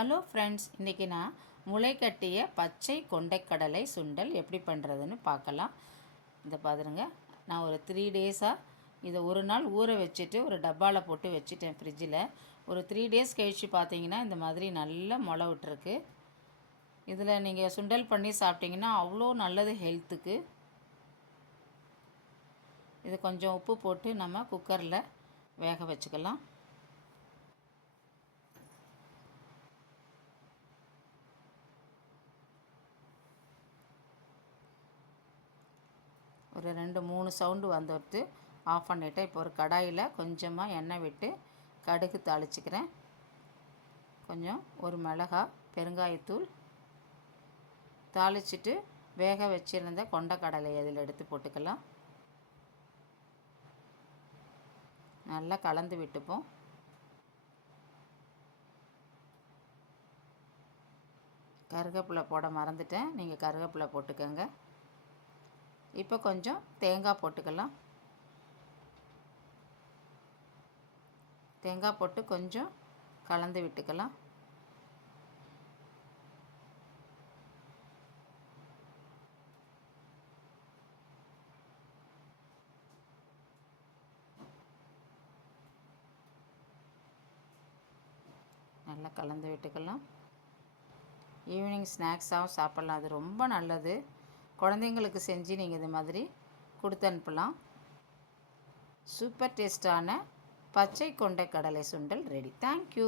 Hello friends, இன்றைக்கி நான் முளைக்கட்டிய பச்சை கொண்டைக்கடலை சுண்டல் எப்படி பண்ணுறதுன்னு பார்க்கலாம். இந்த பாருங்க, நான் ஒரு 3 டேஸாக இதை ஒரு நாள் ஊற வச்சுட்டு ஒரு டப்பாவில் போட்டு வச்சுட்டேன் ஃப்ரிட்ஜில். ஒரு 3 டேஸ் கழித்து பார்த்தீங்கன்னா இந்த மாதிரி நல்லா முளை விட்டுருக்கு. இதில் நீங்கள் சுண்டல் பண்ணி சாப்பிட்டிங்கன்னா அவ்வளோ நல்லது ஹெல்த்துக்கு. இது கொஞ்சம் உப்பு போட்டு நம்ம குக்கரில் வேக வச்சுக்கலாம். ஒரு 2-3 சவுண்டு வந்துட்டு ஆஃப் பண்ணிவிட்டேன். இப்போ ஒரு கடாயில் கொஞ்சமாக எண்ணெய் விட்டு கடுகு தாளிச்சிக்கிறேன். கொஞ்சம் ஒரு மிளகாய், பெருங்காயத்தூள் தாளிச்சிட்டு வேக வச்சுருந்த கொண்டைக்கடலை அதில் எடுத்து போட்டுக்கலாம். நல்லா கலந்து விட்டுப்போம். கருவேப்பிலை போட மறந்துட்டேன், நீங்கள் கருவேப்பிலை போட்டுக்கோங்க. இப்போ கொஞ்சம் தேங்காய் போட்டுக்கலாம். தேங்காய் போட்டு கொஞ்சம் கலந்து விட்டுக்கலாம். நல்லா கலந்து விட்டுக்கலாம். ஈவினிங் ஸ்நாக்ஸாகவும் சாப்பிட்லாம். அது ரொம்ப நல்லது. குழந்தைங்களுக்கு செஞ்சு நீங்கள் இது மாதிரி கொடுத்து அனுப்பலாம். சூப்பர் டேஸ்டான பச்சை கொண்டைக்கடலை சுண்டல் ரெடி. தேங்க்யூ.